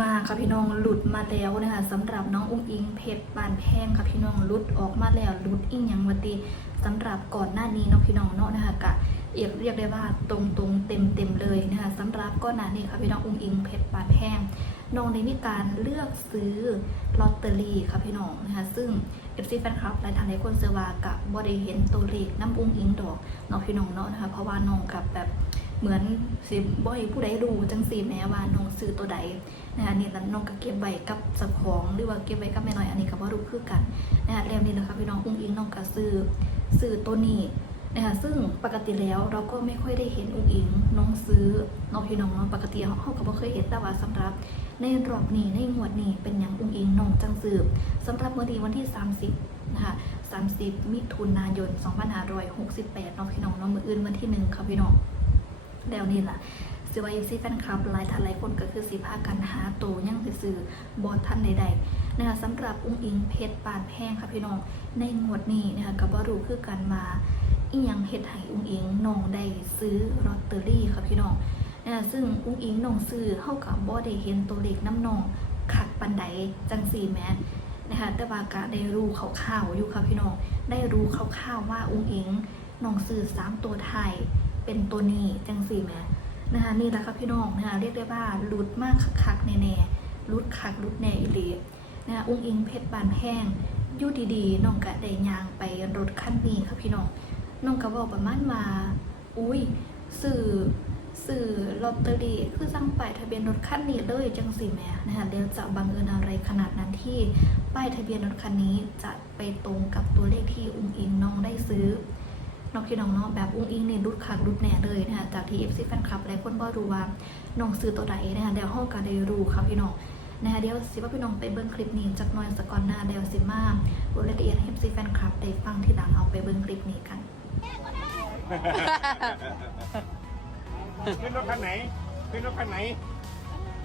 มาค่ะพี่น้องหลุดมาแล้วนะคะสำหรับน้องอุ้งอิงเพชรบานแพงค่ะพี่น้องหลุดออกมาแล้วหลุดอีกอย่างวัตีสำหรับก่อนหน้านี้เน้องพี่น้องเนาะนะคะกะเรียกเรียกได้ว่าตรงตรงเต็มเต็มเลยนะคะสำหรับก่อนหน้านี้ค่ะพี่น้องอุ้งอิงเพชรบานแพงน้องได้มีการเลือกซื้อลอตเตอรี่ค่ะพี่น้องนะคะซึ่ง FC แฟนคลับหลายท่านหลายคนเสือว่ากับ่ได้เห็นตัวเลขน้ำอุ้งอิงดอกน้องพี่น้องเนาะนะคะเพราะว่าน้องกับแบบเหมือนสิบ่ให้ผู้ใดรู้จังสีแม้ว่าน้องซื้อตัวใด นะคะนี่แล้วน้องก็เก็บไว้กับเจ้าของหรือว่าเก็บไว้กับแม่น้อยอันนี้ก็บ่รู้คือกันนะคะแล้วนี่แหละค่ะพี่น้องอุ้งอิงน้องก็ซื้อซื้อตัวนี้นะคะซึ่งปกติแล้วเราก็ไม่ค่อยได้เห็นอุ้งอิงน้องซื้อน้องพี่น้องเนาะปกติเขาเขาก็บ่เคยเห็นแต่ว่าสำหรับในรอบนี้ในงวดนี้เป็นอย่างอุ้งอิงน้องจังซื้อสำหรับมื้อนี้วันที่ 30นะคะ30 มิถุนายน 2568น้องพี่น้องเนาะมื้ออื่นวันที่หนึ่งค่ะพี่น้องแล้วนี่ล่ะ ซื้อไว้ซีแฟนคลับหลายท่านหลายคนก็คือสิพากันหาตัวยังซื้อบอท่านใดๆนะคะสำหรับอุ้งอิงเพชรปานแพงค่ะพี่น้องในงวดนี้นะคะก็บ่รู้คือกันมาอีหยังเฮ็ดให้อุ้งอิงน้องได้ซื้อลอตเตอรี่ค่ะพี่น้องนะคะซึ่งอุ้งอิงน้องซื้อเฮากับบ่ได้เห็นตัวเลขน้ำนองคักปันใดจังซี่แหมนะคะแต่ว่าก็ได้รู้คร่าวๆอยู่ค่ะพี่น้องได้รู้คร่าวๆว่าอุ้งอิงน้องซื้อสามตัวไทยเป็นตัวนี้จังซี่แหมนะคะนี่แหละค่ะพี่น้องนะคะเรียกได้ว่ารุดมากคักๆแน่ๆรุดคักรุดแน่อีหลีนะะอุ้งอิงเพชรบานแห้งยู่ดีๆน้องกะได้ยางไปรถคันนี้ค่ะพี่น้องน้องก็บอกประมาณว่าอุ้ยสื่อสื่อลอตเตอรี่คือสั่งป้ายทะเบียนรถคันนี้เลยจังสิแม่นะคะเดี๋ยวจะบังเอิญอะไรขนาดนั้นที่ป้ายทะเบียนรถคันนี้จะไปตรงกับตัวเลขที่อุ้งอิงน้องได้ซื้อ น้องพี่น้องเนาะแบบอุ้งอิงเนี่ยรุดคักรุดแหน่เลยนะคะจากที่ FC แฟนคลับหลายคนบ่รู้ว่าน้องซื้อตัวใดนะคะเดี๋ยวห้องก็ได้รู้ค่ะพี่น้องนะคะเดี๋ยวสิว่าพี่น้องไปเบิ้งคลิปนี้จากหน้อยสกก่อนหน้าเดี๋ยวสิมารู้รายละเอียดให้ FC แฟนคลับได้ฟังทีหลังเอาไปเบิ้งคลิปนี้กันขึ้นรถคันไหนขึ้นรถคันไหน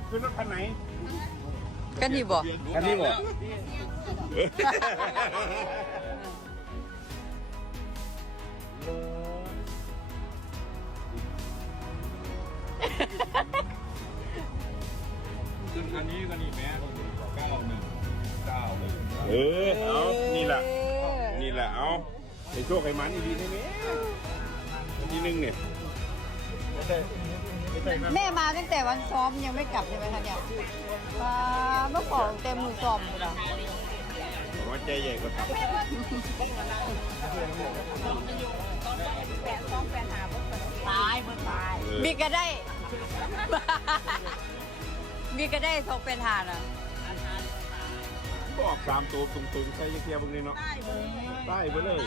ขึ้นรถคันไหนกันนี่บอกคันนี้บ ไอ้โชคไอ้มันดีๆได้ไหมวันที่หนึ่งเนี่ยแม่มาตั้งแต่วันซ้อมยังไม่กลับใช่ไหมคะเนี่ยมาเมื่อก่อนเต็มมือซ้อมเลยนะหัวใจใหญ่กว่าตับตายหมดตายบีก็ได้บีก็ได้ทกเป็นทานอะ ก็ออกสามตัวตรงๆใช้ยังเทียบางนี้เนาะ ได้ไปเลย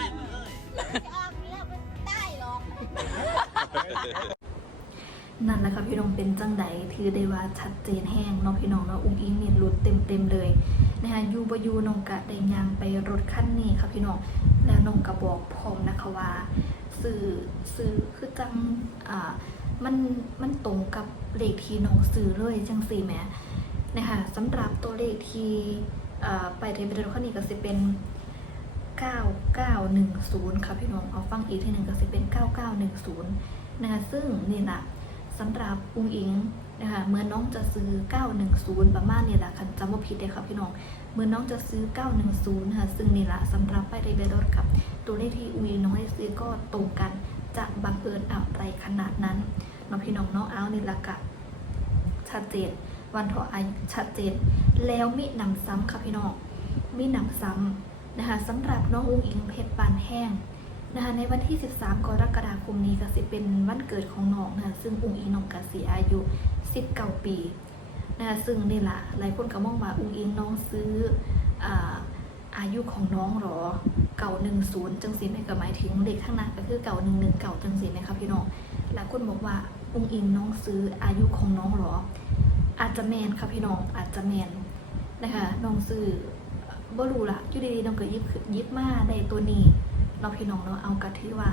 นั่นแหละค่ะพี่น้องเป็นจังใดถือได้ว่าชัดเจนแห้งเนาะพี่น้องเนาะอุ้งอิงเนี่ยรุดเต็มๆเลยนะคะอยูบอยูน้องกะได้ยางไปรถคันนี้ค่ะพี่น้องแล้วน้องกะบอกพร้อมนะคะว่าสื่อสื่อคือจังอ่ามันมันตรงกับเลขที่น้องซื้อเลยจังสี่แหมนะคะสำหรับตัวเลขที่อ่า ไปทะเบียนรถคันนี้ก็สิเป็น 9910 ค่ะพี่น้อง เอาฟังอีกทีหนึ่งก็สิเป็น 9910 นะคะ ซึ่งนี่แหละสำหรับอุ้งอิงนะคะเมื่อน้องจะซื้อ 910 ประมาณนี่แหละคันจำว่าผิดเลยค่ะพี่น้อง เมื่อน้องจะซื้อ 910นะคะซึ่งนี่แหละสำหรับไปเรเบรถกับ ตัวเลขที่อุ้งอิงน้องได้ซื้อก็ตรงกัน จะบังเอิญอะไรขนาดนั้นน้องพี่น้องน้องเอานี่แหละกับชัดเจน วันทออายุชัดเจน แล้วมีหนำซ้ำค่ะพี่น้องมีหนำซ้ำนะคะสำหรับน้องอุ้งอิงเพชรปานแห้งนะคะในวันที่ 13 กรกฎาคมนี้ก็สิเป็นวันเกิดของน้องนะคะซึ่งอุ้งอิงน้องกสิอายุ 19 ปีนะคะซึ่งนี่แหละหลายคนก็มองว่าอุ้งอิงน้องซื้ออาอายุของน้องหรอเก่า10จังสิแม่ก็หมายถึงเลขข้งหน้าก็คือเก่า11เก่าจังสินะคะพี่น้องหลายคนบอกว่าอุ้งอิงน้องซื้ออายุของน้องหรอ จจะแมนค่ะพี่น้องอาจจะแมนนะคะน้องซื้อบ่รู้ละอยู่ดีๆน้องก็ยิบยิบมาได้ตัวนี้เราพี่น้องเนาะเอากะที่ว่า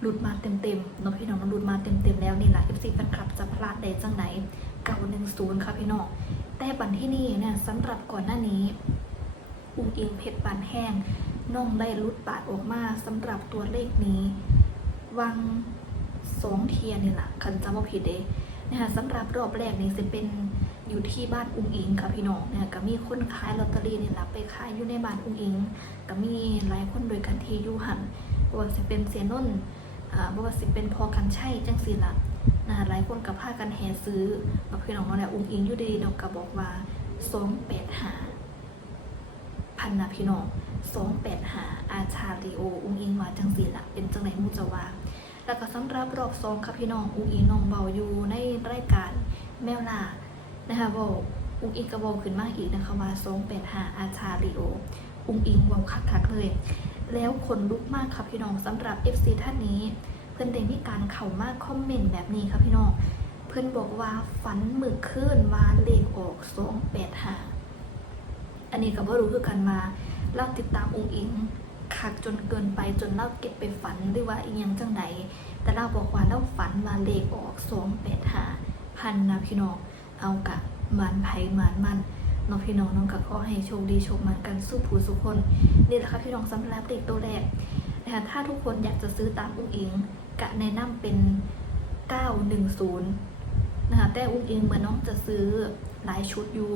หลุดมาเต็มๆเนาะพี่น้องเนาหลุดมาเต็มๆแล้วนี่แหละ FC แฟนคลับจะพลาดได้จังไหนเก่าหนึ่งศูนย์ค่ะพี่น้องแต่บันที่นี่เนี่ยสำหรับก่อนหน้านี้อุ้งอิงเพชรปานแห้งน้องได้ลุดปาดออกมาสำหรับตัวเลขนี้ วังสองเทียนนี่แหละคันจำว่าผิดเด้ นะคะสำหรับรอบแรกนี่จะเป็นอยู่ที่บ้านอุ้งอิงค่ะพี่น้องเนี่ยก็มีคนขายลอตเตอรี่เนี่แหละไปขายอยู่ในบ้านอุ้งอิง ก็มีหลายคนโดยกันที่อยู่หันบว่าสิเป็นเสียนนท์อ่าบว่าสิเป็นพอกันใช่จังสิล่ะนะหลายคนก็พากันแห่ซื้อมาพี่น้องเนาะแหละอุ้งอิงอยู่ดีดอกก็บอกว่า285พันนะพี่น้อง285อาชาลีโอ อุ้งอิงว่าจังสิล่ะเป็นจังไหนมูจะว่า แล้วก็สำหรับรอบสองค่ะพี่น้องอุ้งอิงน้องเบาอยู่ในรายการแมวล่านะคะบอกอุ้งอิงกระบอกขึ้นมาอีกนะคะว่าสองแปดหาอาชาลีโออุ้งอิงวาคักๆเลย แล้วคนลุกมากค่ะพี่น้องสำหรับ FC ท่านนี้ เพื่อนได้มีการเข้ามากคอมเมนต์แบบนี้ค่ะพี่น้องเพื่อนบอกว่าฝันมือคืนว่าเลขออกสองแปดหาอันนี้ก็บ่รู้คือกันมาเล่าติดตามอุ้งอิง คักจนเกินไปจนเล่าเก็บไปฝันหรือว่าอียังจังใดแต่เราบอกว่าเราฝันว่าเลขออกสองแปดหาพันนะพี่น้องเอากะหมันไผ่หมันมันน้องพี่น้องน้องกะขอให้โชคดีโชคมันกันสู้ผู้สุคนนี่แหละค่ะพี่น้องสำหรับเลขตัวแรกนะคะถ้าทุกคนอยากจะซื้อตามอุ้งอิงกะแนะนำเป็น 910 นะคะแต่อุ้งอิงเหมือนน้องจะซื้อหลายชุดอยู่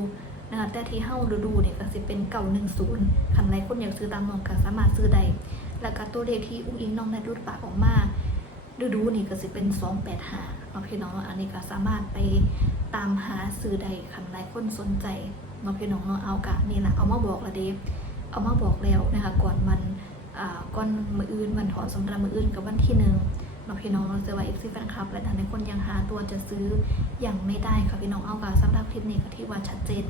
นะคะแต่ที่เฮ้าดูดูเนี่ยก็สิเป็น910คันไรคนอยากซื้อตามน้องก็สามารถซื้อได้แล้วก็ตัวเลขที่อุ้งอิงน้องได้รูดปากออกมาดูดูนี่ก็สิเป็นสองแปดห้าเนาะพี่น้องเนาะอันนี้ก็สามารถไปตามหาซื้อใดคันหลายคนสนใจเนาะพี่น้องเนาะเอากะนี่แหละเอามาบอกละเดฟเอามาบอกแล้วนะคะก่อนมันอ่าก่อนมืออื่นวันถอนสำหรับมืออื่นกับวันที่หนึ่งเนาะพี่น้องเราจะว่าเอฟซีแฟนคลับและหลายคนยังหาตัวจะซื้อยังไม่ได้ค่ะพี่น้องเอากะสำหรับคลิปนี้ก็ที่ว่าชัดเจน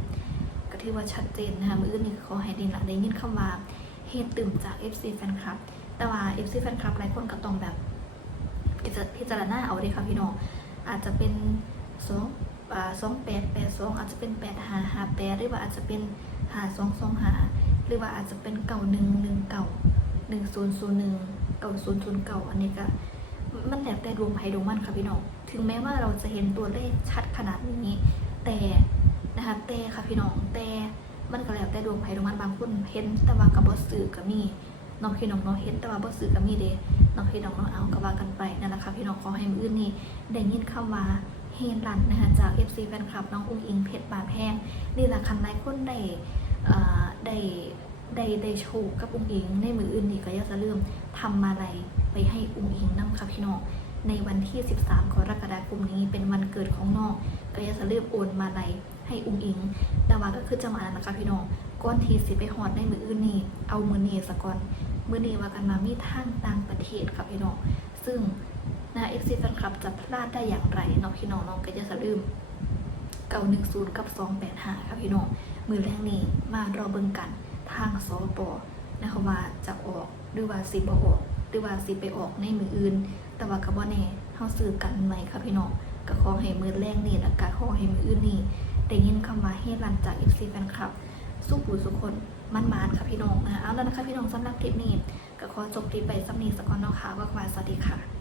ก็ที่ว่าชัดเจนนะคะมืออื่นนี่ขอให้ดินละได้ยินคำว่าเหตุตื่นจาก FC แฟนคลับ แต่ว่า FC แฟนคลับหลายคนก็ต้องแบบพิจารณาเอาเลยค่ะพี่น้องอาจจะเป็นสองสองแปดแปดสองอาจจะเป็นแปดหาหาแปดหรือว่าอาจจะเป็นหาสองสองหาหรือว่าอาจจะเป็นเก่าหนึ่งหนึ่งเก่าหนึ่งศูนย์ศูนย์หนึ่งเก่าศูนย์ศูนย์เก่าอันนี้ก็มันแล้วแต่ดวงไพ่ดวงมันค่ะพี่น้องถึงแม้ว่าเราจะเห็นตัวเลขชัดขนาดนี้ แต่ นะคะแต่ค่ะพี่น้องแต่มันก็แล้วแต่ดวงไพ่ดวงมันบางคนเห็นแต่ว่ากับบอสื่อก็มีน้องพี่น้องเนาะเห็นแต่ว่าบอสื่อก็มีเด้น้องพี่น้องน้องเอาก็ว่ากันไปนั่นแหละค่ะพี่น้องขอให้มืออื่นนี้ได้ยินเข้ามาเฮนรันนะคะจาก FC แฟนคลับน้องอุ้งอิงเพชรบาแพงนี่แหละคันหลายคนได้ได้ได้ได้โชว์กับอุ้งอิง ในมืออื่นนี่ก็อยาจะเริ่มทำมาลัยไปให้อุ้งอิงนํค่ะพี่น้องในวันที่ 13กรกฎาคมนี้เป็นวันเกิดของน้องก็อยาจะเริ่มโอนมาลัย ให้อุ้งอิงแต่ว่าก็คือจังหวะนั้นนะคะพี่น้องก้อนทีสิไปหอดในมืออื่นนี่เอามือเนสก่อนมื่อนี้ว่ากันมามีทางต่างประเทศค่ะพี่น้องซึ่งนะเอฟซีแฟนคลับจะพลาดได้อย่างไรเนาะพี่น้องน้องก็จะสะลืมเก่าหนึ่งศูนย์กับสองแปดห้าค่ะพี่น้องมือแรกนี้มารอเบิ่งกันทางสปนะคะว่าจะออกหรือว่าสิบออกหรือว่าสิไปออกในมืออื่น แต่ว่ากับว่าแน่เฮาซื้อกันไหมค่ะพี่น้องก็ขอให้มือแรกนี่แล้วก็ขอให้มืออื่นนี่ ได้ยินคำว่าเฮลันจากเอฟซีแฟนคลับ สู้ผู้สุคนมันมานค่ะพี่น้องนะคะเอาแล้วนะคะพี่น้องสำหรับคลิปนี้ก็ขอจบคลิปไปสำนีสักก่อนเนาะค่ะว่าสวัสดีค่ะ